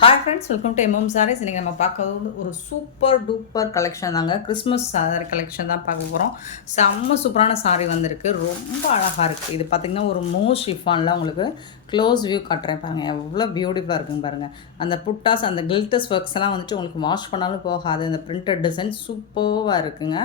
Hi friends, welcome to MM saris. இன்றைக்கி நம்ம பார்க்கறது ஒரு சூப்பர் டூப்பர் கலெக்ஷன் தாங்க. கிறிஸ்மஸ் சாரி கலெக்ஷன் தான் பார்க்க போகிறோம். செம்ம சூப்பரான சாரீ வந்திருக்கு. ரொம்ப அழகாக இருக்குது. இது பார்த்திங்கன்னா ஒரு ஷிஃபானில் உங்களுக்கு க்ளோஸ் வியூ காட்டுறேன் பாருங்கள். எவ்வளோ பியூட்டிஃபுல்லாக இருக்குங்க பாருங்கள். அந்த புட்டாஸ், அந்த கில்டஸ் ஒர்க்ஸ் எல்லாம் வந்துட்டு உங்களுக்கு வாஷ் பண்ணாலும் போகாது. அந்த பிரிண்டட் டிசைன் சூப்பராக இருக்குங்க.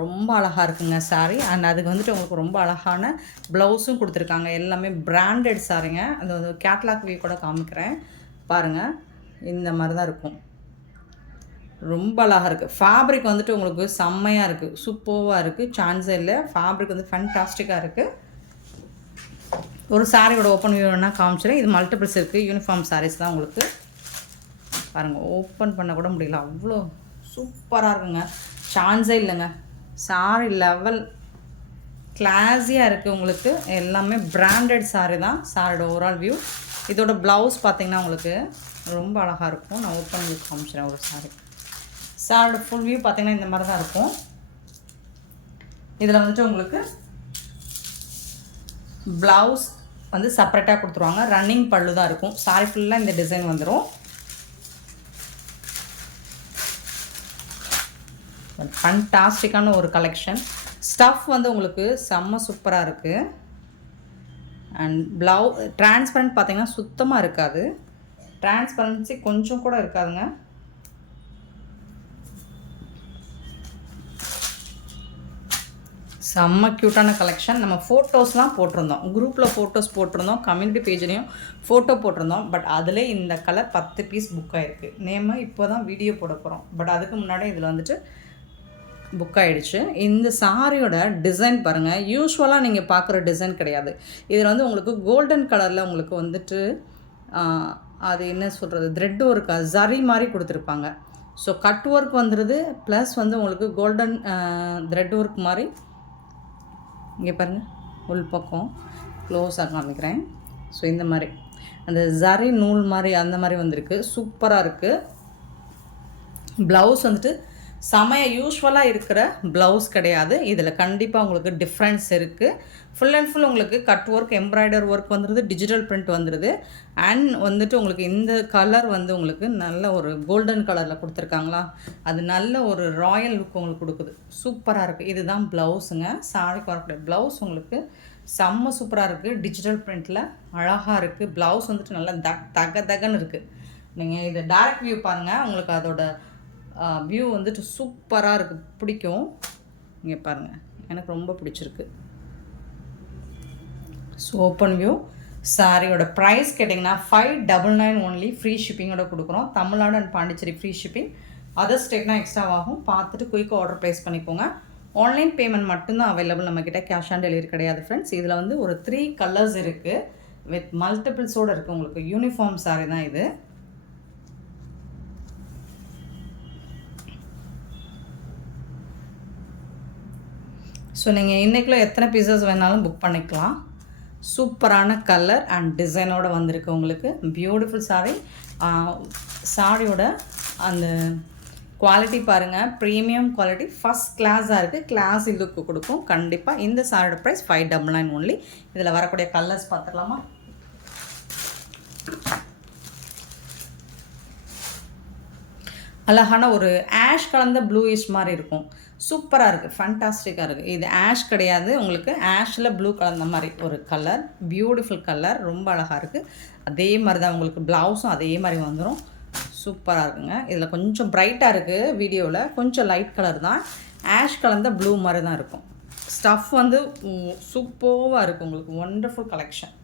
ரொம்ப அழகாக இருக்குங்க சாரீ. அண்ட் அதுக்கு வந்துட்டு உங்களுக்கு ரொம்ப அழகான ப்ளவுஸும் கொடுத்துருக்காங்க. எல்லாமே பிராண்டட் சாரீங்க. அந்த கேட்லாக் வியூ கூட காமிக்கிறேன் பாருங்கள். இந்த மாதிரி தான் இருக்கும். ரொம்ப அழகாக இருக்குது. ஃபேப்ரிக் வந்துட்டு உங்களுக்கு செம்மையாக இருக்குது. சூப்பராக இருக்குது. சான்ஸே இல்லை. ஃபேப்ரிக் வந்து ஃபேன்டாஸ்டிக்காக இருக்குது. ஒரு சாரியோட ஓப்பன் வியூ வேணால் காமிச்சிடும். இது மல்டிபிள்ஸ் இருக்குது. யூனிஃபார்ம் சாரீஸ் தான் உங்களுக்கு. பாருங்கள், ஓப்பன் பண்ண கூட முடியல. அவ்வளோ சூப்பராக இருக்குங்க. சான்ஸே இல்லைங்க. சாரி லெவல் கிளாஸியாக இருக்குது உங்களுக்கு. எல்லாமே பிராண்டட் சாரி தான். சாரியோட ஓவரால் வியூ. இதோட ப்ளவுஸ் பார்த்திங்கன்னா உங்களுக்கு ரொம்ப அழகாக இருக்கும். நான் ஓப்பன் வியூ காமிச்சிடறேன். ஒரு சாரியோட ஃபுல் வியூ பார்த்திங்கன்னா இந்த மாதிரி தான் இருக்கும். இதில் வந்துட்டு உங்களுக்கு ப்ளவுஸ் வந்து செப்பரேட்டாக கொடுத்துருவாங்க. ரன்னிங் பல்லு தான் இருக்கும். சாரி ஃபுல்லாக இந்த டிசைன் வந்துடும். ஃபண்டாஸ்டிக்கான ஒரு கலெக்ஷன். ஸ்டஃப் வந்து உங்களுக்கு செம்ம சூப்பராக இருக்குது. அண்ட் டிரான்ஸ்பரண்ட் பார்த்திங்கன்னா சுத்தமாக இருக்காது. டிரான்ஸ்பரன்சி கொஞ்சம் கூட இருக்காதுங்க. செம்ம க்யூட்டான கலெக்ஷன். நம்ம ஃபோட்டோஸ்லாம் போட்டிருந்தோம். குரூப்பில் ஃபோட்டோஸ் போட்டிருந்தோம். கம்யூனிட்டி பேஜ்லேயும் ஃபோட்டோ போட்டிருந்தோம். பட் அதிலே இந்த கலர் 10 பீஸ் புக் ஆகிருக்கு. நேமாக இப்போ தான் வீடியோ போட போகிறோம். பட் அதுக்கு முன்னாடி இதில் வந்துட்டு புக் ஆகிடுச்சு. இந்த சாரியோட டிசைன் பாருங்கள். யூஸ்வலாக நீங்கள் பார்க்குற டிசைன் கிடையாது. இதில் வந்து உங்களுக்கு கோல்டன் கலரில் உங்களுக்கு வந்துட்டு அது என்ன சொல்கிறது, த்ரெட் ஒர்க் ஜரி மாதிரி கொடுத்துருப்பாங்க. ஸோ கட் ஒர்க் வந்துடுது. ப்ளஸ் வந்து உங்களுக்கு கோல்டன் த்ரெட் ஒர்க் மாதிரி. இங்கே பாருங்கள், உள் பக்கம் க்ளோஸாக காமிக்கிறேன். ஸோ இந்த மாதிரி அந்த ஜரி நூல் மாதிரி அந்த மாதிரி வந்திருக்கு. சூப்பராக இருக்குது. ப்ளவுஸ் வந்துட்டு செமைய யூஸ்வலாக இருக்கிற ப்ளவுஸ் கிடையாது. இதில் கண்டிப்பாக உங்களுக்கு டிஃப்ரென்ஸ் இருக்குது. ஃபுல் அண்ட் ஃபுல் உங்களுக்கு கட் ஒர்க், எம்ப்ராய்டர் ஒர்க் வந்துடுது. டிஜிட்டல் பிரிண்ட் வந்துடுது. அண்ட் வந்துட்டு உங்களுக்கு இந்த கலர் வந்து உங்களுக்கு நல்ல ஒரு கோல்டன் கலரில் கொடுத்துருக்காங்களா, அது நல்ல ஒரு ராயல் லுக் உங்களுக்கு கொடுக்குது. சூப்பராக இருக்குது. இதுதான் ப்ளவுஸுங்க. சாரிக்கு வரக்கூடிய ப்ளவுஸ் உங்களுக்கு செம்ம சூப்பராக இருக்குது. டிஜிட்டல் பிரிண்ட்டில் அழகாக இருக்குது. ப்ளவுஸ் வந்துட்டு நல்லா தகன்னு இருக்குது. நீங்கள் இதை டேரக்ட் வியூ பாருங்கள். உங்களுக்கு அதோட வியூ வந்துட்டு சூப்பராக இருக்குது. பிடிக்கும். இங்கே பாருங்கள், எனக்கு ரொம்ப பிடிச்சிருக்கு. So open view. சாரியோட ப்ரைஸ் கேட்டிங்கன்னா 599 ஒன்லி. ஃப்ரீ ஷிப்பிங்கோட கொடுக்குறோம். Tamil Nadu and Pondicherry free shipping. Other ஸ்டேட்னா எக்ஸ்ட்ரா ஆகும். பார்த்துட்டு குயிக்காக ஆர்டர் ப்ளேஸ் பண்ணிக்கோங்க. ஆன்லைன் பேமெண்ட் மட்டும்தான் அவைலபிள். நம்மக்கிட்ட கேஷ் ஆன் டெலிவரி கிடையாது ஃப்ரெண்ட்ஸ். இதில் வந்து ஒரு 3 கலர்ஸ் இருக்குது. வித் மல்டிபிள்ஸோடு இருக்குது. உங்களுக்கு யூனிஃபார்ம் சாரி தான் இது. ஸோ நீங்கள் இன்றைக்குள்ள எத்தனை பீசஸ் வேணாலும் புக் பண்ணிக்கலாம். சூப்பரான கலர் அண்ட் டிசைனோடு வந்திருக்கு உங்களுக்கு. பியூட்டிஃபுல் சாரீ. சாரியோட அந்த குவாலிட்டி பாருங்கள். ப்ரீமியம் குவாலிட்டி, ஃபஸ்ட் கிளாஸாக இருக்குது. கிளாஸி லுக்கு கொடுக்கும் கண்டிப்பாக. இந்த சாரியோட ப்ரைஸ் 599 ஒன்லி. இதில் வரக்கூடிய கலர்ஸ் பார்த்துக்கலாமா? அழகான ஒரு ஆஷ் கலந்த ப்ளூயிஷ் மாதிரி இருக்கும். சூப்பராக இருக்குது. ஃபண்டாஸ்டிக்காக இருக்குது. இது ஆஷ் கிடையாது. உங்களுக்கு ஆஷில் ப்ளூ கலந்த மாதிரி ஒரு கலர். Beautiful colour. ரொம்ப அழகாக இருக்குது. அதே மாதிரி தான் உங்களுக்கு ப்ளவுஸும் அதே மாதிரி வந்துடும். சூப்பராக இருக்குங்க. இதில் கொஞ்சம் ப்ரைட்டாக இருக்குது. வீடியோவில் கொஞ்சம் லைட் கலர் தான். ஆஷ் கலந்த ப்ளூ மாதிரி தான் இருக்கும். ஸ்டஃப் வந்து சூப்பராக இருக்குது உங்களுக்கு. Wonderful collection.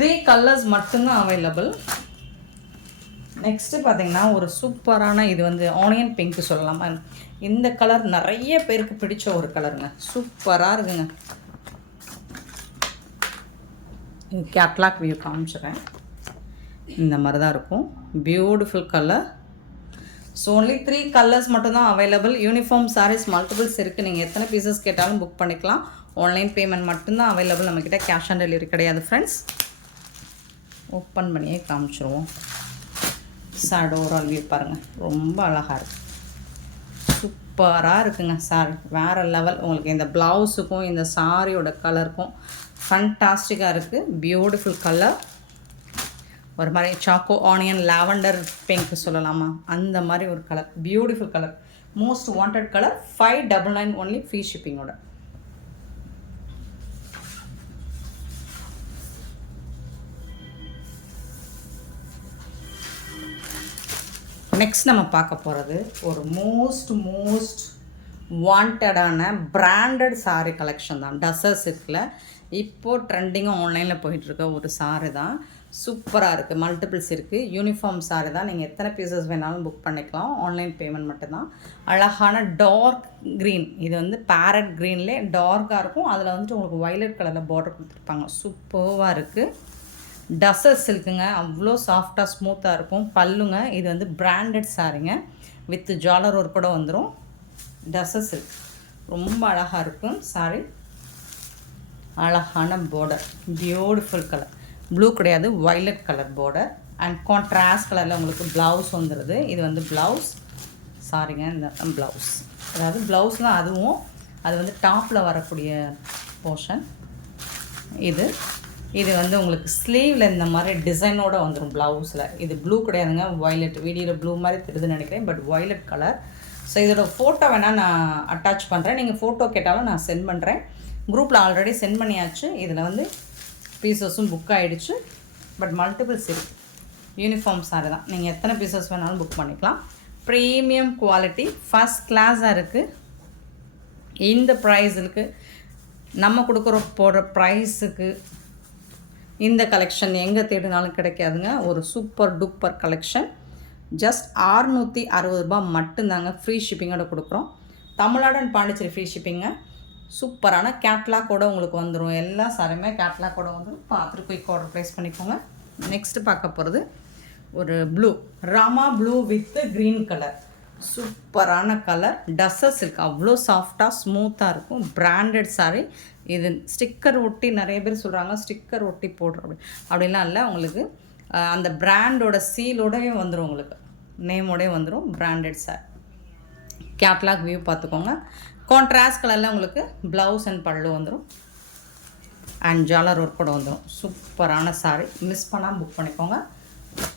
3 கலர்ஸ் மட்டும்தான் அவைலபிள். நெக்ஸ்ட்டு பார்த்திங்கன்னா ஒரு சூப்பரான, இது வந்து ஆனியன் பிங்க்கு சொல்லலாமா. இந்த கலர் நிறைய பேருக்கு பிடிச்ச ஒரு கலருங்க. சூப்பராக இருக்குங்க. கேட்லாக் வியூ காமிச்சிடுறேன். இந்த மாதிரி தான் இருக்கும். Beautiful colour. So only 3 colours மட்டும்தான் அவைலபிள். யூனிஃபார்ம் சாரீஸ் மல்டிபிள்ஸ் இருக்குது. நீங்கள் எத்தனை பீசஸ் கேட்டாலும் புக் பண்ணிக்கலாம். ஆன்லைன் பேமெண்ட் மட்டும்தான் அவைலபிள். நம்மக்கிட்ட கேஷ் ஆன் டெலிவரி கிடையாது ஃப்ரெண்ட்ஸ். ஓப்பன் பண்ணியே காமிச்சிருவோம். சாரி ஓவரால் வியூ பாருங்கள். ரொம்ப அழகாக இருக்குது. சூப்பராக இருக்குங்க சாரி. வேறு லெவல். உங்களுக்கு இந்த ப்ளவுஸுக்கும் இந்த சாரியோட கலருக்கும் ஃபண்டாஸ்டிக்காக இருக்குது. Beautiful colour. ஒரு மாதிரி சாக்கோ ஆனியன் லாவெண்டர் பிங்க் சொல்லலாமா, அந்த மாதிரி ஒரு colour, beautiful colour, most wanted colour. 599 only, free ஷிப்பிங்கோட. நெக்ஸ்ட் நம்ம பார்க்க போகிறது ஒரு மோஸ்ட் வாண்டடான பிராண்டட் சாரீ கலெக்ஷன் தான். டசர்ஸ் இருக்குல்ல, இப்போது ட்ரெண்டிங்காக ஆன்லைனில் போயிட்டுருக்க ஒரு சாரீ தான். சூப்பராக இருக்குது, மல்டிபிள்ஸ் இருக்குது, யூனிஃபார்ம் சாரீ தான். நீங்கள் எத்தனை பீசஸ் வேணாலும் புக் பண்ணிக்கலாம், ஆன்லைன் பேமெண்ட் மட்டும்தான். அழகான டார்க் க்ரீன், இது வந்து பேரட் க்ரீன்லேயே டார்க்காக இருக்கும், அதில் வந்துட்டு உங்களுக்கு வயலட் கலரில் பார்டர் கொடுத்துருப்பாங்க. சூப்பராக இருக்குது. டசர் சில்க்குங்க, அவ்வளோ சாஃப்டாக ஸ்மூத்தாக இருக்கும். பல்லுங்க, இது வந்து பிராண்டட் சாரீங்க, வித் ஜாலர் ஒர்க் கூட வந்துடும். டசர் சில்க் ரொம்ப அழகாக இருக்கும் சாரீ. அழகான பார்டர், பியூட்டிஃபுல் கலர், ப்ளூ கிடையாது, violet colour border and contrast கலரில் உங்களுக்கு ப்ளவுஸ் வந்துடுது. இது வந்து ப்ளவுஸ் சாரிங்க, இந்த ப்ளவுஸ், அதாவது ப்ளவுஸ்னால் அதுவும் அது வந்து டாப்பில் வரக்கூடிய போர்ஷன். இது வந்து உங்களுக்கு ஸ்லீவில் இந்த மாதிரி டிசைனோடு வந்துடும் ப்ளவுஸில். இது ப்ளூ கிடையாதுங்க, வயலட். வீடியோவில் ப்ளூ மாதிரி தெரியுதுன்னு நினைக்கிறேன், பட் வயலட் கலர். ஸோ இதோட ஃபோட்டோ வேணால் நான் அட்டாச் பண்ணுறேன், நீங்கள் ஃபோட்டோ கேட்டாலும் நான் சென்ட் பண்ணுறேன். குரூப்பில் ஆல்ரெடி சென்ட் பண்ணியாச்சு. இதில் வந்து பீசஸும் புக் ஆகிடுச்சு, பட் மல்டிபிள்ஸ் இருக்குது. யூனிஃபார்ம் சாரி தான், நீங்கள் எத்தனை பீசஸ் வேணாலும் புக் பண்ணிக்கலாம். ப்ரீமியம் குவாலிட்டி, ஃபஸ்ட் கிளாஸாக இருக்குது. இந்த ப்ரைஸுக்கு நம்ம போடுற ப்ரைஸுக்கு இந்த கலெக்ஷன் எங்கே தேடினாலும் கிடைக்காதுங்க. ஒரு சூப்பர் டூப்பர் கலெக்ஷன். ஜஸ்ட் 660 ரூபா மட்டும்தாங்க, ஃப்ரீ ஷிப்பிங்கோட கொடுக்குறோம். Tamil Nadu and Pondicherry free shipping. சூப்பரான கேட்லாக்கோட உங்களுக்கு வந்துடும், எல்லா சாரியுமே கேட்லாக்கோட வந்துடும். பார்த்துட்டு குயிக் ஆர்டர் ப்ளேஸ் பண்ணிக்கோங்க. நெக்ஸ்ட்டு பார்க்க போகிறது ஒரு blue, Rama blue with green colour. சூப்பரான கலர், டசர் சில்க், அவ்வளோ சாஃப்டாக ஸ்மூத்தாக இருக்கும். பிராண்டட் சாரீ. இது ஸ்டிக்கர் ஒட்டி, நிறைய பேர் சொல்கிறாங்க ஸ்டிக்கர் ஒட்டி போடுறோம், அப்படிலாம் இல்லை. உங்களுக்கு அந்த பிராண்டோட சீலோடவே வந்துடும், உங்களுக்கு நேமோடய வந்துடும். Branded sir. கேட்லாக் வியூ பார்த்துக்கோங்க. கான்ட்ராஸ்ட் கலரில் உங்களுக்கு ப்ளவுஸ் அண்ட் பல்லு வந்துடும், அண்ட் ஜாலர் ஒர்க் கூட வந்துடும். சூப்பரான சாரீ, மிஸ் பண்ணாமல் புக் பண்ணிக்கோங்க.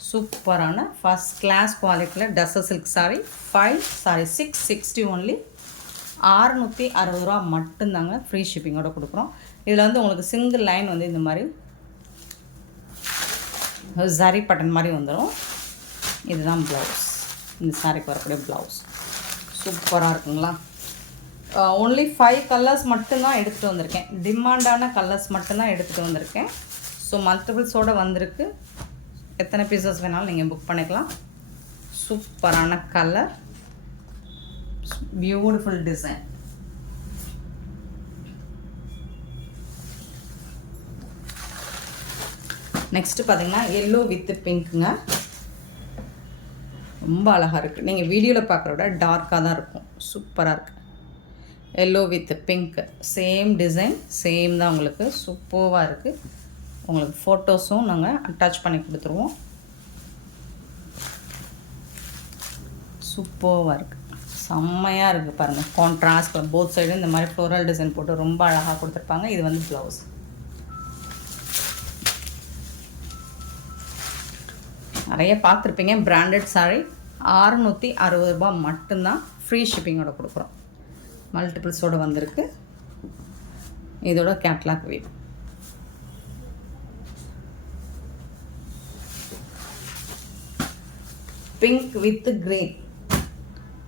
சூப்பரான ஃபஸ்ட் கிளாஸ் குவாலிட்டியில் டசர் சில்க் சாரீ. 660 ஒன்லி, 660 ரூபா மட்டும்தாங்க, ஃப்ரீ ஷிப்பிங்கோட கொடுக்குறோம். இதில் வந்து உங்களுக்கு சிங்கிள் லைன் வந்து இந்த மாதிரி ஜரி பட்டன் மாதிரி வந்துடும். இதுதான் ப்ளவுஸ், இந்த சாரீக்கு வரக்கூடிய ப்ளவுஸ். சூப்பராக இருக்குங்களா. ஒன்லி 5 கலர்ஸ் மட்டும்தான் எடுத்துகிட்டு வந்திருக்கேன், டிமாண்டான கலர்ஸ் மட்டும்தான் எடுத்துகிட்டு வந்திருக்கேன். ஸோ மல்டிபிள்ஸோடு வந்திருக்கு, எத்தனை பீசஸ் வேணாலும் நீங்கள் புக் பண்ணிக்கலாம். சூப்பரான கலர், பியூட்டிஃபுல் டிசைன். நெக்ஸ்ட்டு பார்த்தீங்கன்னா எல்லோ வித் பிங்க்குங்க, ரொம்ப அழகாக இருக்குது. நீங்கள் வீடியோவில் பார்க்குற விட டார்க்காக தான் இருக்கும், சூப்பராக இருக்குது. Yellow with pink, same design, same தான் உங்களுக்கு. சூப்பராக இருக்குது. உங்களுக்கு ஃபோட்டோஸும் நாங்கள் அட்டாச் பண்ணி கொடுத்துருவோம். சூப்பராக இருக்குது, செம்மையாக இருக்குது பாருங்கள். கான்ட்ராஸ்ட் போத் சைடும் இந்த மாதிரி ஃப்ளோரல் டிசைன் போட்டு ரொம்ப அழகாக கொடுத்துருப்பாங்க. இது வந்து ப்ளவுஸ். நிறைய பார்த்துருப்பீங்க. பிராண்டட் சாரீ, 660 ரூபா மட்டும்தான், ஃப்ரீ ஷிப்பிங்கோட கொடுக்குறோம். மல்டிபிள்ஸோடு வந்திருக்கு. இதோட catalogue view. Pink with green,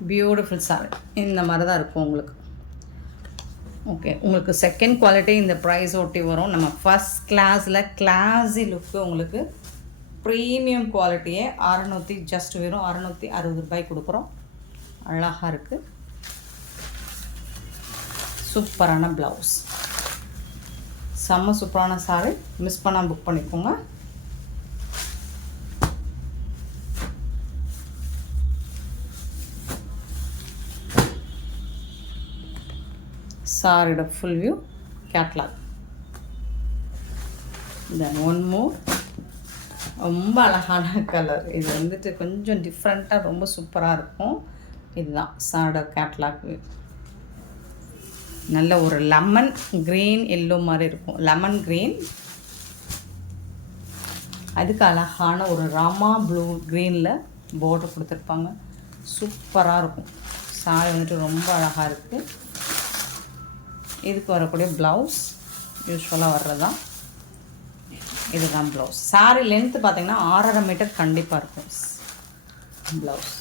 beautiful sari. இந்த மாதிரி தான் இருக்கும் உங்களுக்கு. ஓகே, உங்களுக்கு செகண்ட் குவாலிட்டி இந்த ப்ரைஸ் ஒட்டி வரும். நம்ம ஃபஸ்ட் கிளாஸில் கிளாஸி லுக்கு உங்களுக்கு ப்ரீமியம் குவாலிட்டியே 600, ஜஸ்ட் வெறும் 660 ரூபாய் கொடுக்குறோம். அழகாக இருக்குது. சூப்பரான ப்ளவுஸ், செம்ம சூப்பரான சாரீ. மிஸ் பண்ணால் புக் பண்ணிக்கோங்க. சாரியோட ஃபுல் வியூ, கேட்லாக். தென் ஒன் மோர், ரொம்ப அழகான கலர். இது வந்துட்டு கொஞ்சம் டிஃப்ரெண்ட்டாக ரொம்ப சூப்பராக இருக்கும். இதுதான் சாரோட கேட்லாக் வியூ. நல்ல ஒரு லெமன் க்ரீன் எல்லோ மாதிரி இருக்கும், லெமன் க்ரீன். அதுக்கு அழகான ஒரு ராமா ப்ளூ க்ரீனில் பார்டர் கொடுத்துருப்பாங்க. சூப்பராக இருக்கும். சாரி வந்துட்டு ரொம்ப அழகாக இருக்குது. இதுக்கு வரக்கூடிய ப்ளவுஸ் யூஸ்வலாக வர்றதான். இதுதான் ப்ளவுஸ். சாரி லென்த்து பார்த்திங்கன்னா 6.5 மீட்டர் கண்டிப்பாக இருக்கும் ப்ளவுஸ்.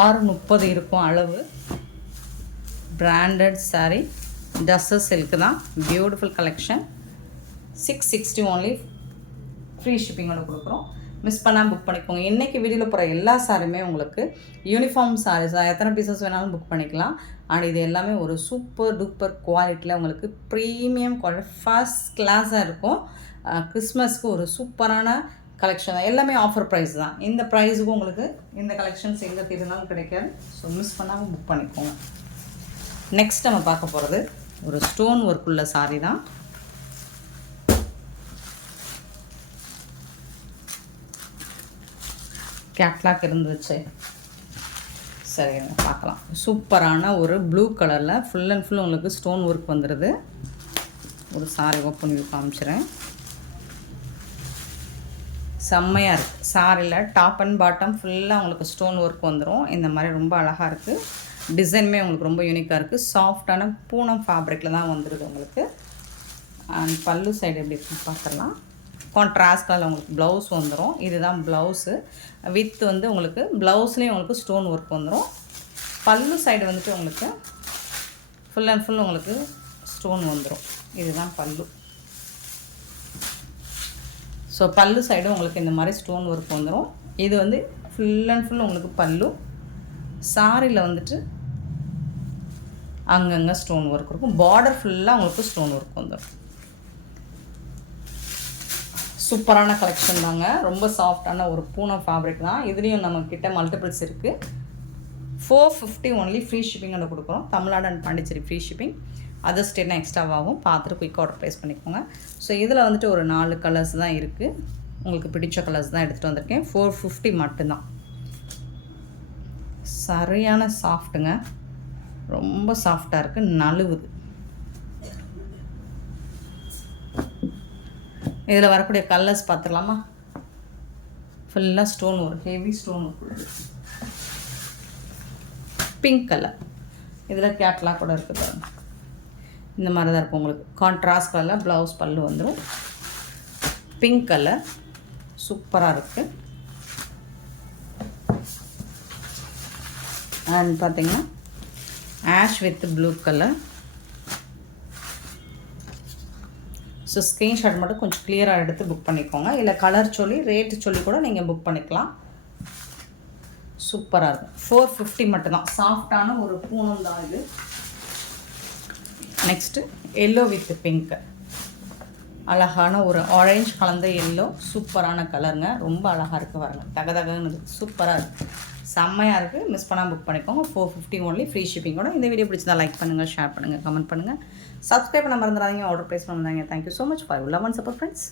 $6.30 இருக்கும் அளவு. பிராண்டட் சாரீ, டஸ்ஸர் சில்க்கு தான். Beautiful collection. 660 ஒன்லி. ஃப்ரீ ஷிப்பிங்கோட கொடுக்குறோம். மிஸ் பண்ணாமல் புக் பண்ணிக்கோங்க. இன்றைக்கி வீடியோவில் போகிற எல்லா சாரியுமே உங்களுக்கு யூனிஃபார்ம் சாரீஸ் தான். எத்தனை பீசஸ் வேணாலும் புக் பண்ணிக்கலாம். அண்ட் இது எல்லாமே ஒரு சூப்பர் டூப்பர் குவாலிட்டியில் உங்களுக்கு ப்ரீமியம் குவாலிட்டி ஃபர்ஸ்ட் கிளாஸாக இருக்கும். கிறிஸ்மஸ்க்கு ஒரு சூப்பரான கலெக்ஷன் தான். எல்லாமே ஆஃபர் ப்ரைஸ் தான். இந்த ப்ரைஸுக்கும் உங்களுக்கு இந்த கலெக்ஷன்ஸ் எங்கே திருந்தாலும் கிடைக்காது. ஸோ மிஸ் பண்ணாமல் புக் பண்ணிக்கோங்க. நெக்ஸ்ட் நம்ம பார்க்க போகிறது ஒரு ஸ்டோன் ஒர்க் உள்ள சாரீ தான். கேட்லாக் இருந்துச்சு. சரி பார்க்கலாம். சூப்பரான ஒரு ப்ளூ கலரில் ஃபுல் அண்ட் ஃபுல் உங்களுக்கு ஸ்டோன் ஒர்க் வந்துடுது. ஒரு சாரீ ஓப்பன் பண்ணி காமிச்சிடுறேன். செம்மையாக இருக்குது. சாரியில் டாப் அண்ட் பாட்டம் ஃபுல்லாக உங்களுக்கு ஸ்டோன் ஒர்க் வந்துடும். இந்த மாதிரி ரொம்ப அழகாக இருக்குது. டிசைனுமே உங்களுக்கு ரொம்ப யூனிக்காக இருக்குது. சாஃப்டான பூனம் ஃபேப்ரிக்கில் தான் வந்துடுது உங்களுக்கு. அண்ட் பல்லு சைடு எப்படி இருக்குன்னு பார்த்துடலாம். கான்ட்ராஸ்ட் கலரில் உங்களுக்கு ப்ளவுஸ் வந்துடும். இதுதான் ப்ளவுஸு. வித் வந்து உங்களுக்கு ப்ளவுஸ்லேயும் உங்களுக்கு ஸ்டோன் ஒர்க் வந்துடும். பல்லு சைடு வந்துட்டு உங்களுக்கு ஃபுல் அண்ட் ஃபுல் உங்களுக்கு ஸ்டோன் வந்துடும். இதுதான் பல்லு. ஸோ பல்லு சைடும் உங்களுக்கு இந்த மாதிரி ஸ்டோன் ஒர்க் வந்துடும். இது வந்து ஃபுல் அண்ட் ஃபுல் உங்களுக்கு பல்லு. சாரியில் வந்துட்டு அங்கங்கே ஸ்டோன் ஒர்க் இருக்கும். பார்டர் ஃபுல்லாக உங்களுக்கு ஸ்டோன் ஒர்க் வந்துடும். சூப்பரான கலெக்ஷன் தாங்க. ரொம்ப சாஃப்டான ஒரு பூனம் ஃபேப்ரிக் தான். இதுலேயும் நம்மக்கிட்ட மல்டிபிள்ஸ் இருக்குது. 450 ஒன்லி. ஃப்ரீ ஷிப்பிங்கோட கொடுக்குறோம். Tamil Nadu and Pondicherry free shipping. Other ஸ்டேட்னா எக்ஸ்ட்ராவாகும். பார்த்துட்டு குயிக் ஆர்டர் ப்ளேஸ் பண்ணிக்கோங்க. ஸோ இதில் வந்துட்டு ஒரு 4 கலர்ஸ் தான் இருக்குது. உங்களுக்கு பிடிச்ச கலர்ஸ் தான் எடுத்துகிட்டு வந்திருக்கேன். 450 மட்டும்தான். சரியான சாஃப்ட்டுங்க. ரொம்ப சாஃப்டாக இருக்குது. நழுவுது. இதில் வரக்கூடிய கலர்ஸ் பார்த்துடலாமா? ஃபுல்லாக stone work, heavy stone work. Pink colour. இதில் கேட்லாக் கூட இருக்குது பாருங்க. இந்த மாதிரி தான் இருக்கும் உங்களுக்கு. கான்ட்ராஸ்ட் கலரில் ப்ளவுஸ் பல்லு வந்துடும். பிங்க் கலர் சூப்பராக இருக்குது. அண்ட் பார்த்திங்கன்னா ash with blue colour. So screenshot மட்டும் கொஞ்சம் கிளியராக எடுத்து புக் பண்ணிக்கோங்க. இல்லை கலர் சொல்லி ரேட்டு சொல்லி கூட நீங்கள் புக் பண்ணிக்கலாம். சூப்பராக இருக்கும். 450 மட்டும்தான். சாஃப்டான ஒரு பூனம் தான் இது. Next yellow with pink. அழகான ஒரு ஆரஞ்சு கலந்த எல்லோ. சூப்பரான கலருங்க. ரொம்ப அழகாக இருக்குது பாருங்க. தகதகன்னு இருக்குது. சூப்பராக இருக்குது. செம்மையாக இருக்குது. மிஸ் பண்ணால் புக் பண்ணிக்கோங்க. 450 ஒன்லி. ஃப்ரீ ஷிப்பிங்கோட. இந்த வீடியோ பிடிச்சதா லைக் பண்ணுங்கள், ஷேர் பண்ணுங்கள், கமெண்ட் பண்ணுங்கள். சப்ஸ்கிரைப் பண்ண மறந்துடாதீங்க. ஆர்டர் ப்ளேஸ் பண்ணுறாங்க. Thank you so much for love and support friends.